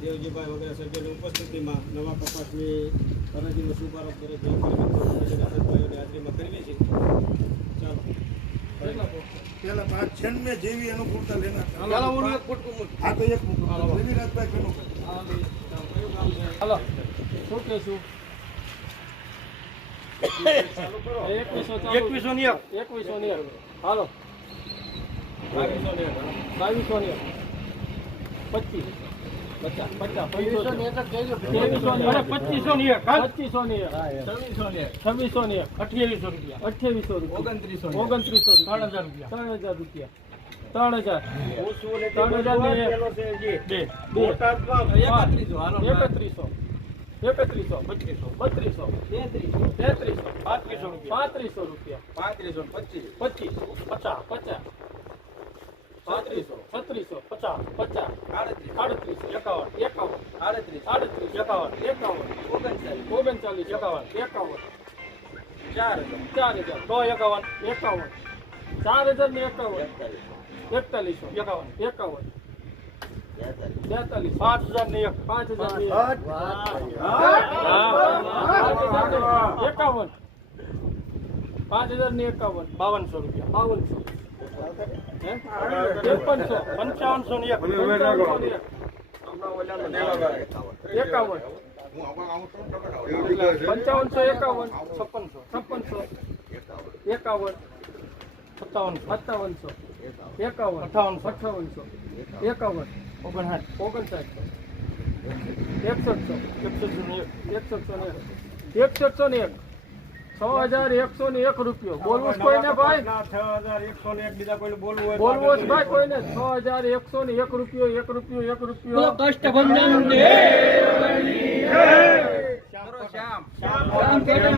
દેવજીભાઈ વગેરે સભ્યોની ઉપસ્થિતિમાં નવા કપાસની હરાજીનો શુભારંભ કરે હાજરીમાં કરવી છે. ચાલો પેલા 5 में જેવી અનુકૂળતા લેના હા તો એક રવિરાજભાઈ કનો હાલો શું કહેશું 2100 હાલો 2200 25 2500 ને 2500 ને 2600 ને 2800 રૂપિયા 3000 રૂપિયા 3000 6101 રૂપિયો બોલવું કોઈને ભાઈ 6101 બીજા કોઈને બોલવું બોલવું ભાઈ કોઈને 6101 રૂપિયો 1 રૂપિયો કષ્ટ ભંજન